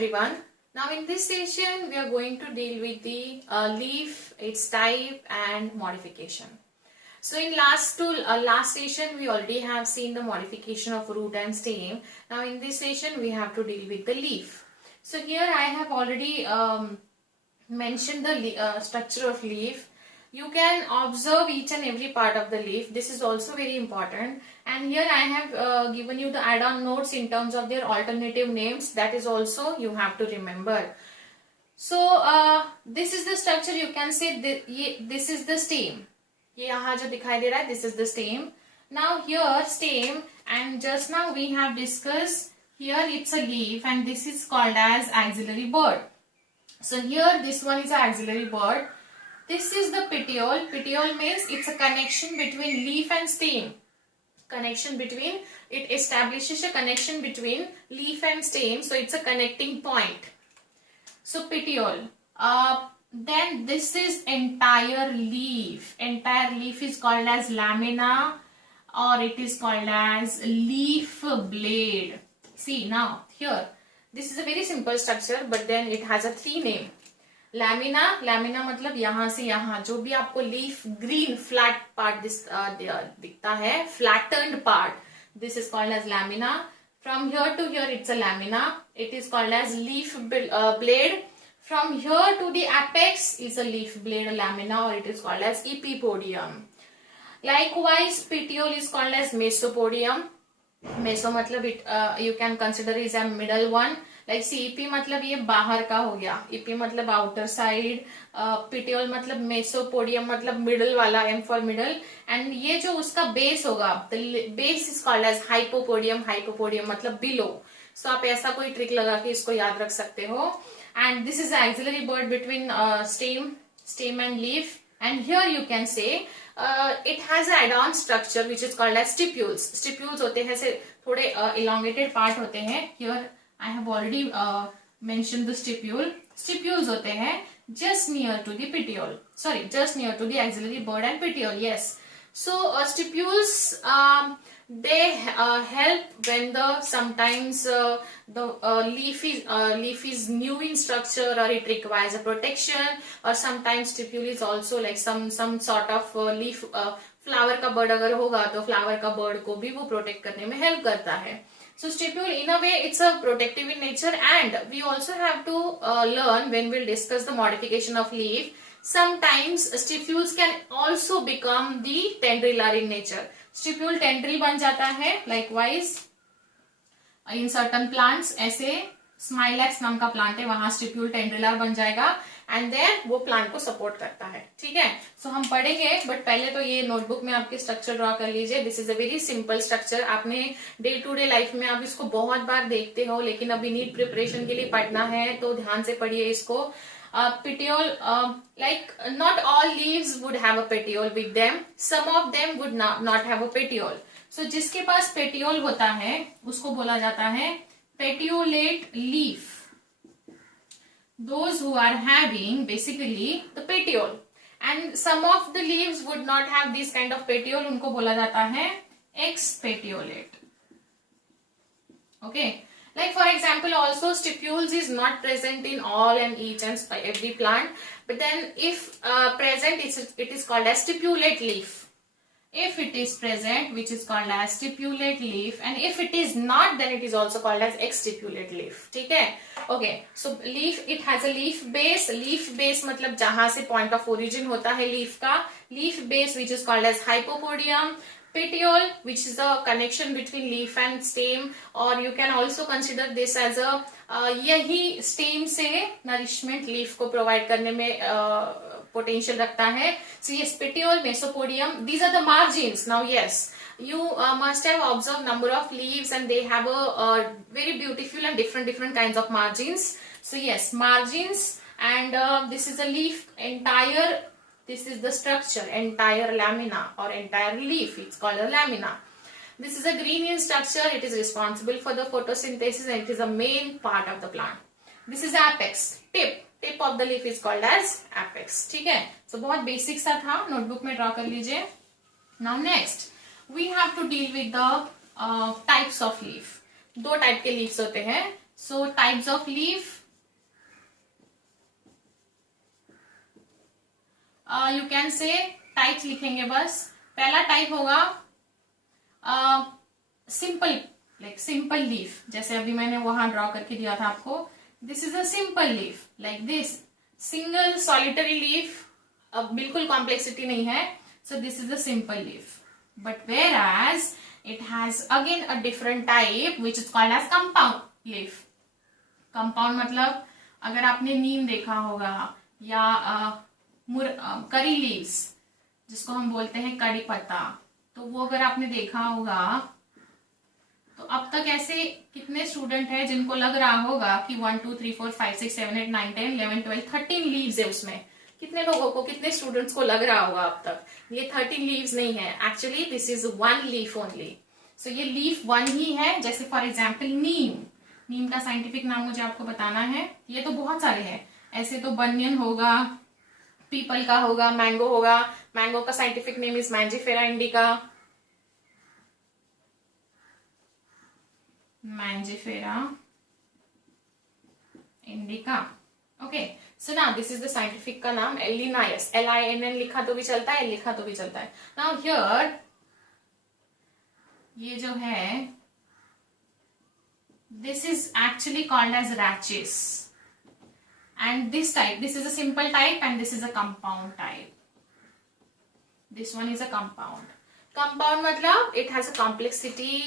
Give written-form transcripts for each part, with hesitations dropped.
everyone. Now in this session we are going to deal with the leaf, its type and modification. So in last session we already have seen the modification of root and stem. Now in this session we have to deal with the leaf. So here I have already mentioned the structure of leaf. You can observe each and every part of the leaf. This is also very important. And here I have given you the add-on notes in terms of their alternative names. That is also you have to remember. So this is the structure. You can say this is the stem. ये यहाँ जो दिखाई दे रहा है, this is the stem. Now here stem, and just now we have discussed here it's a leaf and this is called as axillary bud. So here this one is an axillary bud. This is the petiole. Petiole means it's a connection between leaf and stem. It establishes a connection between leaf and stem. So it's a connecting point. So petiole. Then this is entire leaf. Entire leaf is called as lamina or it is called as leaf blade. See now here. This is a very simple structure but then it has a three name. Lamina मतलब यहाँ से यहाँ जो भी आपको leaf green flat part दिखता है, flattened part, this is called as lamina. From here to here it's a lamina. It is called as leaf blade. From here to the apex is a leaf blade lamina और it is called as epipodium. Likewise petiole is called as mesopodium. Meso मतलब it you can consider is a middle one. Like CP मतलब ये बाहर का हो गया, ईपी मतलब outer side, petiole मतलब मेसोपोडियम मतलब मिडल वाला, एम फॉर मिडल. एंड ये जो उसका बेस होगा, बेस इज कॉल्ड एज हाइपोपोडियम. हाइपोपोडियम मतलब बिलो. सो आप ऐसा कोई ट्रिक लगा के इसको याद रख सकते हो. And this is axillary bud between stem and leaf. And here you can say it has add on structure which is called as stipules. Stipules होते हैं ऐसे थोड़े इलांगेटेड पार्ट होते हैं. Here I have already mentioned the stipule. Stipules होते हैं just near to the petiole. Sorry, just near to the axillary bud and petiole. Yes. So stipules they help when sometimes the leaf is new in structure or it requires a protection, or sometimes stipule is also like some sort of leaf flower का bud अगर होगा तो flower का bud को भी वो protect करने में help करता है. So stipule in a way it's a protective in nature, and we also have to learn when we'll discuss the modification of leaf. Sometimes stipules can also become the tendrils in nature. Stipule tendril बन जाता है. Likewise in certain plants ऐसे स्माइलैक्स नाम का प्लांट है, वहां स्टिप्यूल टेंड्रिलर बन जाएगा एंड देन वो प्लांट को सपोर्ट करता है. ठीक है. सो हम पढ़ेंगे बट पहले तो ये नोटबुक में आपके स्ट्रक्चर ड्रॉ कर लीजिए. This is a very simple structure. आपने डे टू डे लाइफ में आप इसको बहुत बार देखते हो, लेकिन अभी नीट प्रिपरेशन के लिए पढ़ना है तो ध्यान से पढ़िए इसको. petiole, like not all leaves would have a petiole with them. Some of them would not have a petiole. So जिसके पास petiole होता है उसको बोला जाता है petiolate leaf. Those who are having basically the petiole, and some of the leaves would not have this kind of petiole, उनको बोला जाता है expetiolate. Okay. Like for example, also stipules is not present in all and each and every plant, but then if present, it is called as stipulate leaf. If it is present, which is called as stipulate leaf, and if it is not, then it is also called as exstipulate leaf. ठीक है. Okay. So leaf, it has a leaf base. Leaf base मतलब जहां से point of origin होता है leaf का. Leaf base which is called as hypopodium. Petiole, which is a connection between leaf and stem, or you can also consider this as a यही stem से nourishment leaf को provide करने में potential रखता है. So yes, petiole, mesopodium, these are the margins. Now yes, you must have observed number of leaves and they have a very beautiful and different kinds of margins. So yes, margins, and this is a leaf entire. This is the structure, entire lamina or entire leaf. It's called a lamina. This is a green in structure. It is responsible for the photosynthesis and it is a main part of the plant. This is apex. Tip of the leaf is called as apex. ठीक है. So बहुत basic सा था. Notebook में draw कर लीजिए. Now next, we have to deal with the types of leaf. दो type के leaves होते हैं. So types of leaf, you can say types लिखेंगे बस. पहला टाइप होगा सिंपल, लाइक सिंपल लीफ, जैसे अभी मैंने वहां ड्रॉ करके दिया था आपको. This is a simple leaf like this, single solitary leaf, अब बिल्कुल कॉम्प्लेक्सिटी नहीं है. So this is a simple leaf. But whereas it has again a different type which is called as compound leaf. Compound मतलब अगर आपने नीम देखा होगा या करी लीव्स जिसको हम बोलते हैं कड़ी पत्ता, तो वो अगर आपने देखा होगा तो अब तक ऐसे कितने स्टूडेंट हैं जिनको लग रहा होगा कि 1 2 3 4 5 6 7 8 9 10 11 12 13 लीव्स है उसमें. कितने लोगों को, कितने स्टूडेंट्स को लग रहा होगा अब तक ये 13 लीव्स नहीं है. Actually this is 1 leaf only. So ये लीफ 1 ही है. जैसे फॉर एग्जाम्पल नीम, नीम का साइंटिफिक नाम मुझे आपको बताना है. ये तो बहुत सारे हैं ऐसे, तो बनियन होगा, पीपल का होगा, मैंगो होगा. मैंगो का scientific name is Mangifera indica. Mangifera indica. Okay, so now this is the scientific का नाम. एलिनायस, LINN लिखा तो भी चलता है, लिखा तो भी चलता है. नाउ हियर ये जो है this is actually called as rachis. And this type, this is a simple type and this is a compound type. This one is a compound. Compound मतलब it has a complexity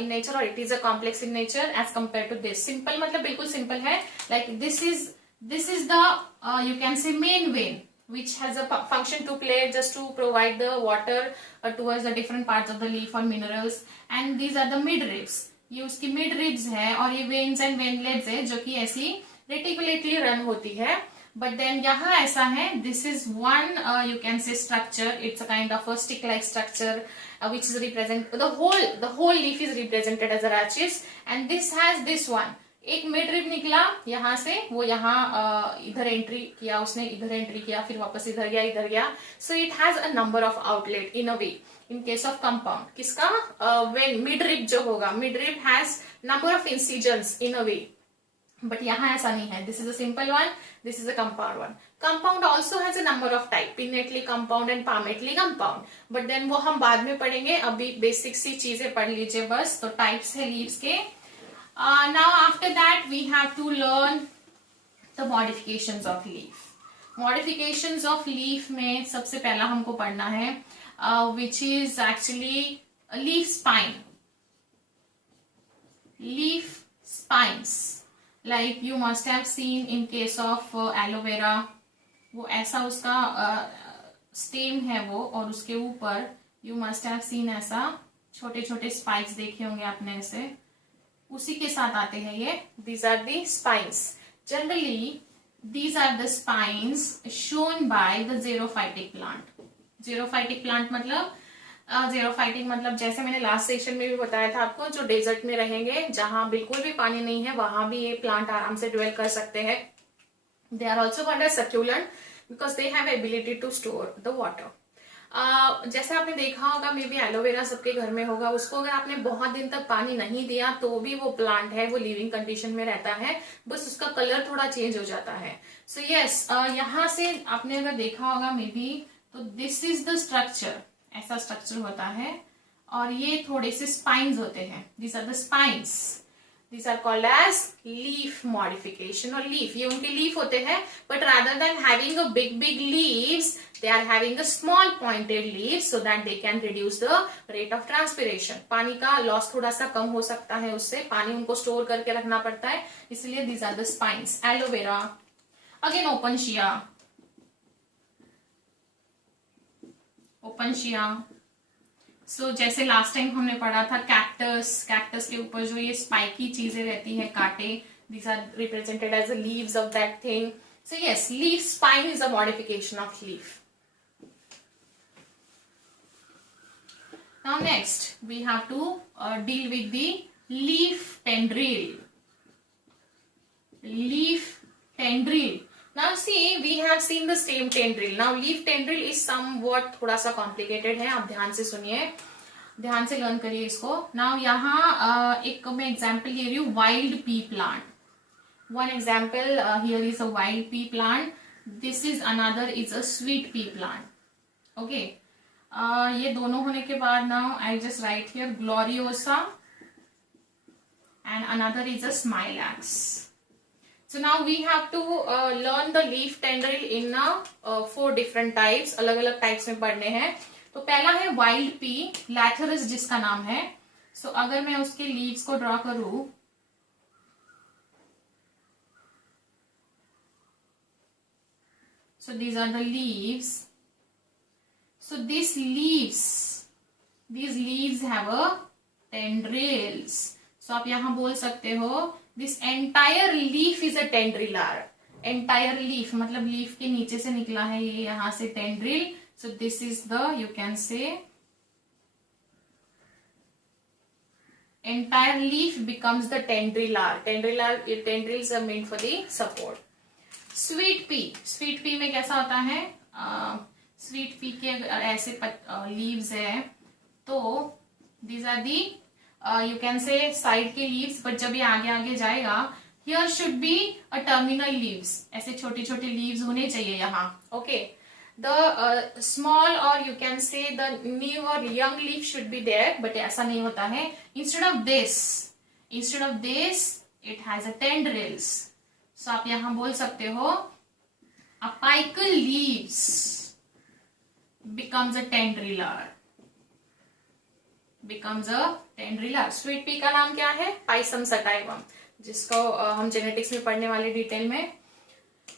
in nature or it is a complex in nature as compared to this. Simple मतलब बिल्कुल simple है. Like this is the you can say main vein which has a function to play just to provide the water towards the different parts of the leaf or minerals. And these are the midribs. ये उसकी midribs है और ये veins and veinlets है जो कि ऐसी रेटिकुलेटली रन होती है. बट देन यहाँ ऐसा है, this is one you can say structure. It's a kind of a stick like structure which is represent the whole leaf is represented as a rachis. And this has this one, एक midrib निकला यहाँ से, वो यहाँ इधर एंट्री किया उसने, इधर एंट्री किया, फिर वापस इधर गया, इधर गया. So it has a number of outlet in a way. In case of compound किसका, व्हेन मिडरिब जो होगा, midrib has number of incisions in a way. But यहाँ ऐसा नहीं है. This is a simple one, this is a compound one. Compound also has a number of type, pinnately compound and palmately compound. But then वो हम बाद में पढ़ेंगे. अभी बेसिक सी चीजें पढ़ लीजिए बस. तो टाइप्स है लीव्स के. Now after that we have to learn the modifications of leaf. Modifications of leaf में सबसे पहला हमको पढ़ना है which is actually leaf spine. Leaf spines, like you must have seen in case of aloe vera, वो ऐसा उसका स्टेम है वो, और उसके ऊपर you must have seen ऐसा छोटे छोटे स्पाइक्स देखे होंगे आपने ऐसे, उसी के साथ आते हैं ये. these are the spines. Generally these are the spines shown by the xerophytic plant. xerophytic plant मतलब ज़ेरोफाइटिक मतलब जैसे मैंने लास्ट सेशन में भी बताया था आपको, जो डेजर्ट में रहेंगे, जहां बिल्कुल भी पानी नहीं है, वहां भी ये प्लांट आराम से ड्वेल कर सकते हैं. They are also called as succulent because they have ability to store the water. जैसे आपने देखा होगा, मे बी एलोवेरा सबके घर में होगा, उसको अगर आपने बहुत दिन तक पानी नहीं दिया तो भी वो प्लांट है, वो लिविंग कंडीशन में रहता है, बस उसका कलर थोड़ा चेंज हो जाता है. सो यस, यहाँ से आपने अगर देखा होगा मे बी, तो दिस इज द स्ट्रक्चर. ऐसा स्ट्रक्चर होता है और ये थोड़े से स्पाइन्स होते हैं. These are the spines. These are called as leaf modification. और लीफ, ये उनके लीफ होते हैं, but rather than having a big big leaves, they are having a small pointed leaves so that they can reduce the rate of transpiration. पानी का लॉस थोड़ा सा कम हो सकता है उससे, पानी उनको स्टोर करके रखना पड़ता है, इसलिए these are the spines. Aloe vera, again opuntia. Opuntia, so जैसे लास्ट टाइम हमने पढ़ा था कैक्टस, कैक्टस के ऊपर जो ये स्पाइकी चीजें रहती है, कांटे, these are represented as the leaves of that thing. So yes, leaf spine is a modification of leaf. Now next we have to deal with the leaf tendril. Leaf tendril. Now see, we have seen the stem tendril. Now leaf tendril is somewhat थोड़ा सा complicated है, आप ध्यान से सुनिए. ध्यान से लर्न करिए इसको. नाउ यहाँ एक मैं एग्जाम्पल ले रही हूँ, wild P plant. One example here is a wild P plant. This is another is a sweet pea plant. Okay, ये दोनों होने के बाद now I just right here gloriosa and another is a smilax. So now we have to learn the leaf tendril in 4 different types. अलग अलग टाइप्स में पढ़ने हैं. तो पहला है वाइल्ड पी, लैथरस जिसका नाम है. सो अगर मैं उसके लीव्स को ड्रॉ करूं, so these are the leaves. So these leaves have a tendrils. So आप यहां बोल सकते हो this entire leaf is a tendril. Entire leaf मतलब लीफ के नीचे से निकला है ये यहां से tendril. So this is the, you can say entire leaf becomes the tendril. Tendrils are meant for the support. Sweet pea में कैसा होता है, स्वीट पी के ऐसे लीव्स है तो these are the you can say side के leaves. But जब ये आगे आगे जाएगा, here should be a terminal leaves. ऐसे छोटे छोटे लीव्स होने चाहिए यहाँ. ओके, द स्मॉल और you can say the new और young leaf should be there, but ऐसा नहीं होता है. Instead of this it has a tendrils. So आप यहां बोल सकते हो apical leaves becomes a tendrillus. Sweet pea का नाम क्या है, पाइसम सटाइवम, जिसको हम जेनेटिक्स में पढ़ने वाले डिटेल में.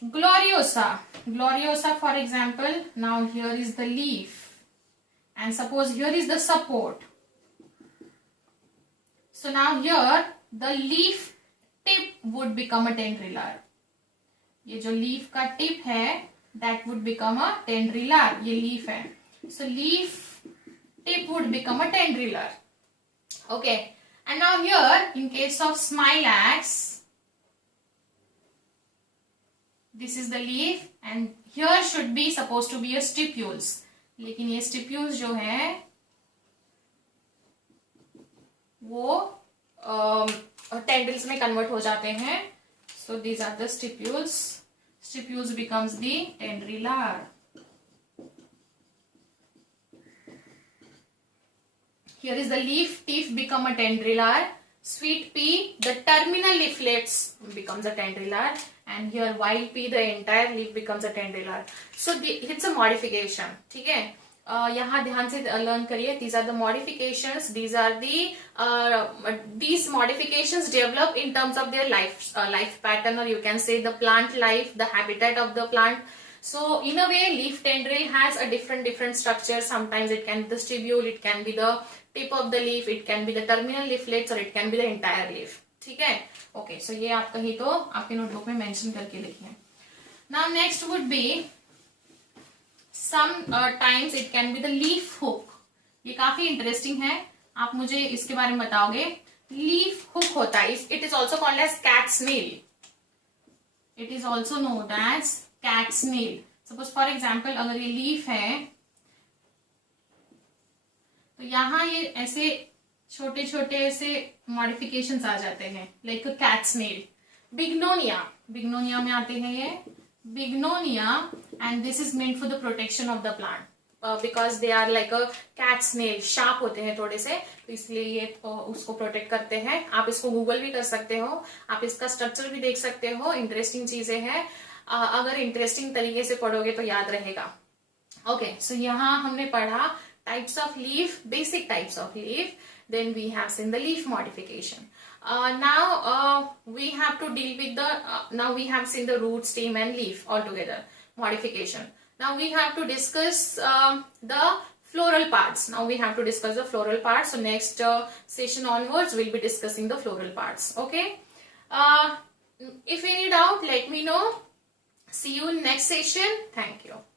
Gloriosa for example, now here is the leaf and suppose here is the support. So now here the leaf tip would become a टेंड्रिलर. ये जो लीफ का टिप है that would become a tendrillor. ये leaf है. So leaf tip would become a tendrillor. Okay. And now here, in case of smilax, this is the leaf and here should be supposed to be a stipules. लेकिन ये stipules जो है वो tendrils में convert हो जाते हैं. So these are the stipules. Stipules becomes the tendrillor. Here is the leaf tip become a tendrillor. Sweet pea, the terminal leaflets becomes a tendrillor, and here wild pea, the entire leaf becomes a tendrillor. So it's a modification. ठीक है, यहाँ ध्यान से लर्न करिए. These are the modifications. These are the these modifications develop in terms of their life pattern, or you can say the plant life, the habitat of the plant. So in a way, leaf tendril has a different structure. Sometimes it can be the stibule, it can be the tip of the leaf, it can be the terminal leaflets, or it can be the entire leaf. ठीक है. Okay, so ये आप कहीं तो आपके नोटबुक में मेंशन करके लिखिए. Now next would be sometimes it can be the leaf hook. ये काफी इंटरेस्टिंग है, आप मुझे इसके बारे में बताओगे. लीफ हुक होता है, it is also called as cat's nail. It is also known as cat's nail. Suppose for example अगर ये लीफ है तो यहाँ ये ऐसे छोटे छोटे ऐसे मॉडिफिकेशंस आ जाते हैं, लाइक कैट्स नील. बिग्नोनिया में आते हैं ये bignonia, and this is meant for the protection of the plant because they are like a cat's nail, sharp होते हैं थोड़े से, तो इसलिए ये उसको प्रोटेक्ट करते हैं. आप इसको गूगल भी कर सकते हो, आप इसका स्ट्रक्चर भी देख सकते हो. इंटरेस्टिंग चीजें हैं, अगर इंटरेस्टिंग तरीके से पढ़ोगे तो याद रहेगा. ओके, सो यहाँ हमने पढ़ा types of leaf, basic types of leaf. Then we have seen the leaf modification. Now we have to deal with the, now we have seen the root, stem and leaf altogether, modification. Now we have to discuss the floral parts. Now we have to discuss the floral parts. So next session onwards, we'll be discussing the floral parts. Okay. If any doubt, let me know. See you in next session. Thank you.